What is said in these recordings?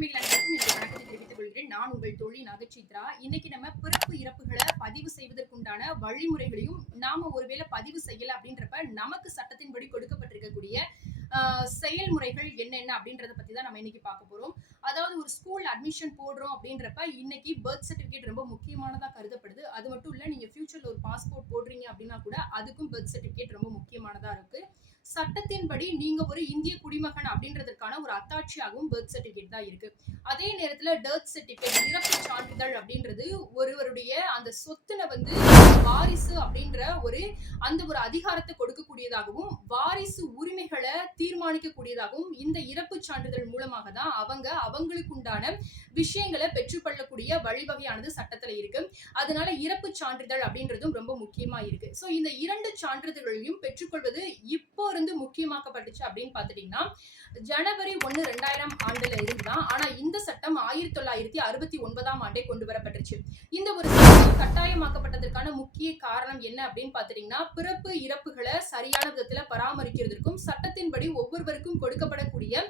தமிழ்மிகு அனைவருக்கும் இந்த வணக்கத்தை தெரிவித்துக் கொள்கிறேன். நான் உங்கள் தோழி நகைச்சித்ரா. இன்னைக்கு நம்ம பிறப்பு இறப்புகளை பதிவு செய்வதற்குண்டான வழிமுறைகளையும் நாம ஒருவேளை பதிவு செய்யல அப்படின்றப்ப நமக்கு சட்டத்தின்படி கொடுக்கப்பட்டிருக்கக்கூடிய செயல்முறைகள் என்னென்ன அப்படின்றத பத்தி தான் நம்ம இன்னைக்கு பார்க்க போறோம். அதாவது ஒரு ஸ்கூல் அட்மிஷன் போடுறோம் அப்படின்றப்ப இன்னைக்கு பர்த் சர்டிபிகேட் ரொம்ப முக்கியமானதா கருதப்படுது. அது மட்டும் இல்ல, நீங்க ஃபியூச்சர்ல ஒரு பாஸ்போர்ட் போடுறீங்க அப்படின்னா கூட அதுக்கும் பர்த் சர்டிபிகேட் ரொம்ப முக்கியமானதா இருக்கு. சட்டத்தின்படி நீங்க ஒரு இந்திய குடிமகன் அப்படின்றதுக்கான ஒரு அத்தாட்சியாகவும் பர்த் சர்டிபிகேட் தான் இருக்கு. அதே நேரத்துல டெத் சர்டிபிகேட், இறப்பு சான்றிதழ் அப்படின்றது ஒருவருடைய அந்த சொத்துல வாரிசு அப்படின்ற ஒரு அதிகாரத்தை கொடுக்கக்கூடியதாகவும் வாரிசு உரிமைகளை தீர்மானிக்கக்கூடியதாகவும் இந்த இறப்பு சான்றிதழ் மூலமாக தான் அவங்களுக்கு உண்டான விஷயங்களை பெற்றுக்கொள்ளக்கூடிய வழிவகையானது சட்டத்துல இருக்கு. அதனால இறப்பு சான்றிதழ் அப்படின்றதும் ரொம்ப முக்கியமா இருக்கு. சோ இந்த இரண்டு சான்றிதழ்களையும் பெற்றுக்கொள்வது இப்போ இருந்து முக்கியமாக்கப்பட்டுச்சு அப்படின்னு பாத்துட்டீங்கன்னா ஜனவரி 1, 2000 ஆண்டுல இருந்துதான். ஆனா இந்த சட்டம் 1969 ஆண்டே கொண்டு வரப்பட்டுச்சு. இந்த ஒரு சட்டம் கட்டாயமாக்கப்பட்டதற்கான முக்கிய காரணம் என்ன அப்படின்னு பாத்துட்டீங்கன்னா, பிறப்பு இறப்புகளை சரியான விதத்துல பராமரிக்கிறதுக்கும் சட்டத்தின்படி ஒவ்வொருவருக்கும் கொடுக்கப்படக்கூடிய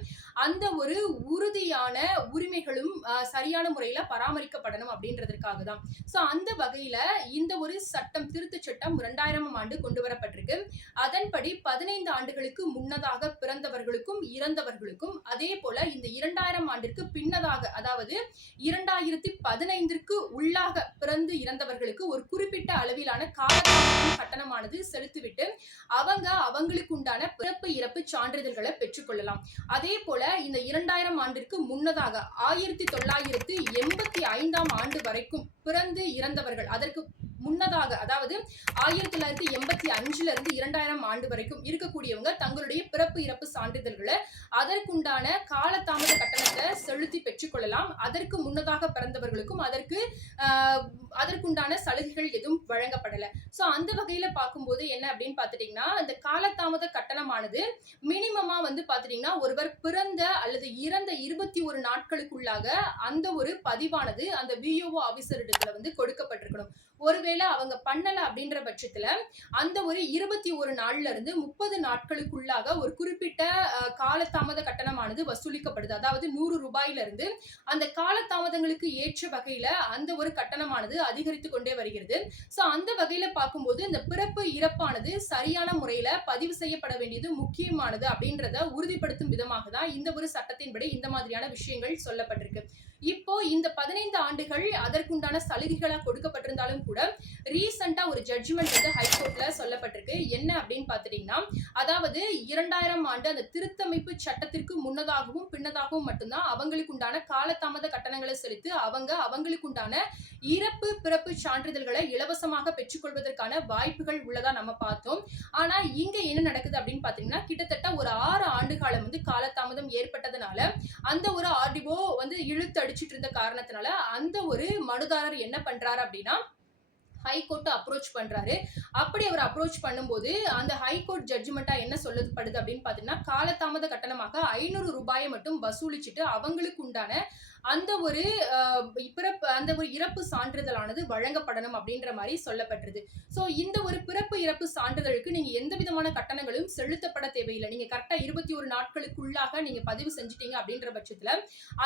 அந்த ஒரு உறுதியான உரிமைகளும் சரியான முறையில பராமரிக்கப்படணும் அப்படின்றதற்காக தான். சோ அந்த வகையில இந்த ஒரு சட்டம், திருத்த சட்டம் 2000 ஆண்டு கொண்டு வரப்பட்டிருக்கு. அதன்படி 15 ஆண்டுகளுக்கு முன்னதாக பிறந்தவர்களுக்கும் இறந்தவர்களுக்கும், அதே போல இந்த 2000 ஆண்டிற்கு பின்னதாக, அதாவது 2015ற்கு உள்ளாக பிறந்து இறந்தவர்களுக்கு ஒரு குறிப்பிட்ட அளவிலான காலதாமத கட்டணமானது செலுத்திவிட்டு அவங்களுக்கு உண்டான பிறப்பு இறப்பு சான்றிதழ்களை பெற்றுக்கொள்ளலாம். அதே போல இந்த 2000 ஆண்டிற்கு முன்னதாக 1985 ஆண்டு வரைக்கும் பிறந்து இறந்தவர்கள், அதற்கு முன்னதாக அதாவது 1985 இருந்து 2000 ஆண்டு வரைக்கும் இருக்கக்கூடியவங்க தங்களுடைய பிறப்பு இறப்பு சான்றிதழ்களை அதற்குண்டான காலதாமத கட்டணத்தை செலுத்தி பெற்றுக்கொள்ளலாம். அதற்கு முன்னதாக பிறந்தவர்களுக்கும் அதற்குண்டான சலுகைகள் எதுவும் வழங்கப்படல. சோ அந்த வகையில பார்க்கும்போது என்ன அப்படின்னு பாத்துட்டீங்கன்னா, இந்த காலதாமத கட்டணமானது மினிமமா பாத்துட்டீங்கன்னா ஒருவர் பிறந்த அல்லது இறந்த 21 நாட்களுக்குள்ளாக அந்த ஒரு பதிவானது அந்த விஓஓ ஆபீசர் இடத்துல கொடுக்கப்பட்டிருக்கணும். ஒருவேளை அவங்க பண்ணல அப்படின்ற பட்சத்துல அந்த ஒரு 21 நாள்ல இருந்து 30 நாட்களுக்குள்ளாக ஒரு குறிப்பிட்ட காலதாமத கட்டணமானது வசூலிக்கப்படுது. அதாவது 100 ரூபாயில இருந்து அந்த காலதாமதங்களுக்கு ஏற்ற வகையில அந்த ஒரு கட்டணமானது அதிகரித்து கொண்டே வருகிறது. சோ அந்த வகையில பார்க்கும்போது இந்த பிறப்பு இறப்பானது சரியான முறையில பதிவு செய்யப்பட வேண்டியது முக்கியமானது அப்படின்றத உறுதிப்படுத்தும் விதமாக தான் இந்த ஒரு சட்டத்தின்படி இந்த மாதிரியான விஷயங்கள் சொல்லப்பட்டிருக்கு. இப்போ இந்த 15 ஆண்டுகள் அதற்குண்டான சலுகைகளா கொடுக்கப்பட்டிருந்தாலும் கூட ரீசெண்டா ஒரு ஜட்ஜ்மெண்ட் ஹைகோர்ட்ல சொல்லப்பட்டிருக்கு. என்ன அப்படின்னு பாத்துட்டீங்கன்னா, அதாவது 2000 ஆண்டு அந்த திருத்தமைப்பு சட்டத்திற்கு முன்னதாகவும் பின்னதாகவும் மட்டும்தான் அவங்களுக்கு உண்டான காலதாமத கட்டணங்களை செலுத்தி அவங்களுக்கு உண்டான இறப்பு பிறப்பு சான்றிதழ்களை இலவசமாக பெற்றுக்கொள்வதற்கான வாய்ப்புகள் உள்ளதா நம்ம பார்த்தோம். ஆனா இங்க என்ன நடக்குது அப்படின்னு பாத்தீங்கன்னா, கிட்டத்தட்ட ஒரு 6 ஆண்டு காலம் காலதாமதம் ஏற்பட்டதுனால அந்த ஒரு ஆர்டிஓ இழுத்து அடிச்சிட்டு இருந்த காரணத்தினால அந்த ஒரு மனுதாரர் என்ன பண்றாரு அப்படின்னா ஹைகோர்ட் அப்ரோச் பண்றாரு. அப்படி அவர் அப்ரோச் பண்ணும்போது அந்த ஹைகோர்ட் ஜட்ஜ்மெண்டா என்ன சொல்லப்படுது அப்படின்னு பாத்தீங்கன்னா, காலதாமத கட்டணமாக 500 ரூபாயை மட்டும் வசூலிச்சுட்டு அவங்களுக்கு உண்டான அந்த ஒரு இறப்பு சான்றிதழானது வழங்கப்படணும் அப்படின்ற மாதிரி சொல்லப்பட்டிருது. சோ இந்த ஒரு பிறப்பு இறப்பு சான்றிதழுக்கு நீங்க எந்த விதமான கட்டணங்களும் செலுத்தப்பட தேவையில்லை. நீங்க கரெக்டா 21 நாட்களுக்குள்ளாக நீங்க பதிவு செஞ்சுட்டீங்க அப்படின்ற பட்சத்துல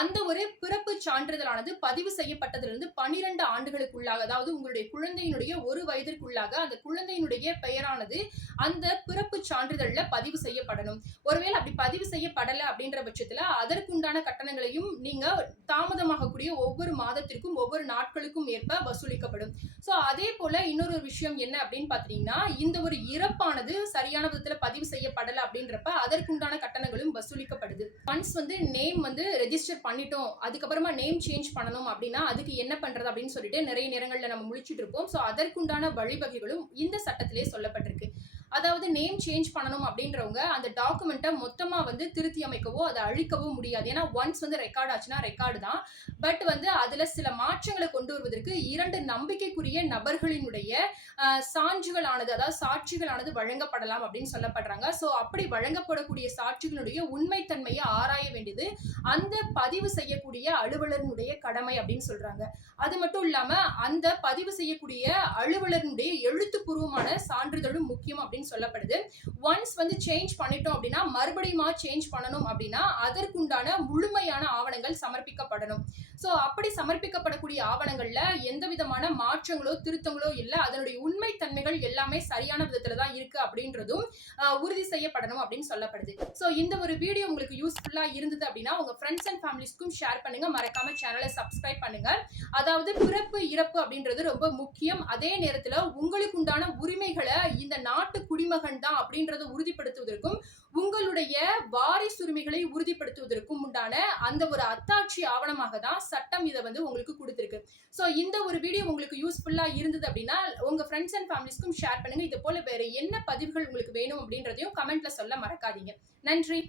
அந்த ஒரு பிறப்பு சான்றிதழானது பதிவு செய்யப்பட்டதிலிருந்து 12 ஆண்டுகளுக்குள்ளாக, அதாவது உங்களுடைய குழந்தையினுடைய 1 வயதிற்குள்ளாக அந்த குழந்தையினுடைய பெயரானது அந்த பிறப்பு சான்றிதழ்ல பதிவு செய்யப்படணும். ஒருவேளை அப்படி பதிவு செய்யப்படல அப்படின்ற பட்சத்துல அதற்குண்டான கட்டணங்களையும் நீங்க தாமதமாகக்கூடிய ஒவ்வொரு மாதத்திற்கும் ஒவ்வொரு நாட்களுக்கும் ஏற்ப வசூலிக்கப்படும். சோ அதே போல இன்னொரு விஷயம் என்ன அப்படின்னு பாத்தீங்கன்னா, இந்த ஒரு இறப்பானது சரியான விதத்துல பதிவு செய்யப்படல அப்படின்றப்ப அதற்குண்டான கட்டணங்களும் வசூலிக்கப்படுது. ஒன்ஸ் நேம் ரெஜிஸ்டர் பண்ணிட்டோம், அதுக்கப்புறமா நேம் சேஞ்ச் பண்ணணும் அப்படின்னா அதுக்கு என்ன பண்றது அப்படின்னு சொல்லிட்டு நிறைய நேரங்கள்ல நம்ம முழிச்சிட்டு இருப்போம். சோ அதற்குண்டான வழிவகைகளும் இந்த சட்டத்திலே சொல்லப்பட்டிருக்கு. அதாவது நேம் சேஞ்ச் பண்ணணும் அப்படின்றவங்க அந்த டாக்குமெண்ட்டை மொத்தமா திருத்தி அமைக்கவோ அதை அழிக்கவோ முடியாது. ஏன்னா ஒன்ஸ் ரெக்கார்ட் ஆச்சுன்னா ரெக்கார்டு தான். பட் அதுல சில மாற்றங்களை கொண்டு வருவதற்கு 2 நம்பிக்கைக்குரிய நபர்களினுடைய சான்றுகளானது, அதாவது சாட்சிகளானது வழங்கப்படலாம் அப்படின்னு சொல்லப்படுறாங்க. சோ அப்படி வழங்கப்படக்கூடிய சாட்சிகளுடைய உண்மைத்தன்மையை ஆராய வேண்டியது அந்த பதிவு செய்யக்கூடிய அலுவலருடைய கடமை அப்படின்னு சொல்றாங்க. அது மட்டும் இல்லாம அந்த பதிவு செய்யக்கூடிய அலுவலருடைய எழுத்துப்பூர்வமான சான்றிதழும் முக்கியம் அப்படின்னு அப்படின்னு சொல்லப்படுது. ஒன்ஸ் வந்து சேஞ்ச் பண்ணிட்டோம் அப்படின்னா மறுபடியும் சேஞ்ச் பண்ணணும் அப்படின்னா அதற்குண்டான முழுமையான ஆவணங்கள் சமர்ப்பிக்கப்படணும். சோ அப்படி சமர்ப்பிக்கப்படக்கூடிய ஆவணங்கள்ல எந்த விதமான மாற்றங்களோ திருத்தங்களோ இல்ல, அதனுடைய உண்மை தன்மைகள் எல்லாமே சரியான விதத்துல தான் இருக்கு அப்படின்றதும் உறுதி செய்யப்படணும் அப்படின்னு சொல்லப்படுது. சோ இந்த ஒரு வீடியோ உங்களுக்கு யூஸ்ஃபுல்லா இருந்தது அப்படின்னா உங்க ஃப்ரெண்ட்ஸ் அண்ட் ஃபேமிலிஸ்க்கும் ஷேர் பண்ணுங்க. மறக்காம சேனலை சப்ஸ்கிரைப் பண்ணுங்க. அதாவது பிறப்பு இறப்பு அப்படின்றது ரொம்ப முக்கியம். அதே நேரத்துல உங்களுக்கு உண்டான உரிமைகளை இந்த நாட்டு குடிமகன் தான் அப்படின்றத உறுதிப்படுத்துவதற்கும் உங்களுடைய வாரிசுரிமைகளை உறுதிப்படுத்துவதற்கும் உண்டான அந்த ஒரு அத்தாட்சி ஆவணமாக தான் சட்டம் இதை வந்து உங்களுக்கு கொடுத்திருக்கு. சோ இந்த ஒரு வீடியோ உங்களுக்கு யூஸ்ஃபுல்லா இருந்தது அப்படின்னா உங்க ஃப்ரெண்ட்ஸ் அண்ட் ஃபேமிலிஸ்க்கும் ஷேர் பண்ணுங்க. இது போல வேற என்ன பதிவுகள் உங்களுக்கு வேணும் அப்படின்றதையும் கமெண்ட்ல சொல்ல மறக்காதீங்க. நன்றி.